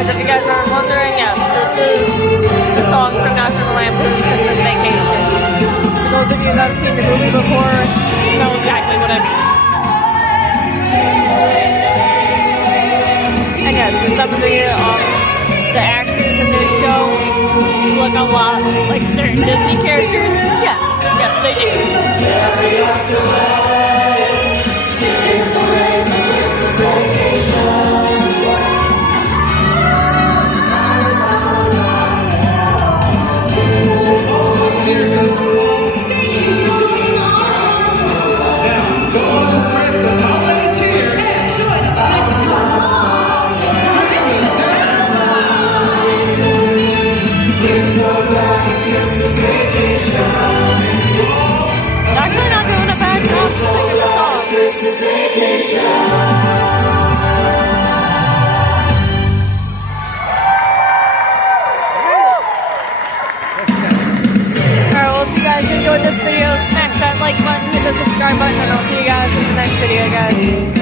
If you guys are wondering, yes, this is the song from National Lampoon's Christmas Vacation. For those of you that have seen the movie before, you know exactly what I mean. And yes, for some of the actors in this show look a lot like certain Disney characters. Yes, they do. Actually not doing a bad job singing the song. Christmas Vacation. Alright, well if you guys enjoyed this video, smash that like button, hit the subscribe button, and I'll see you guys in the next video, guys.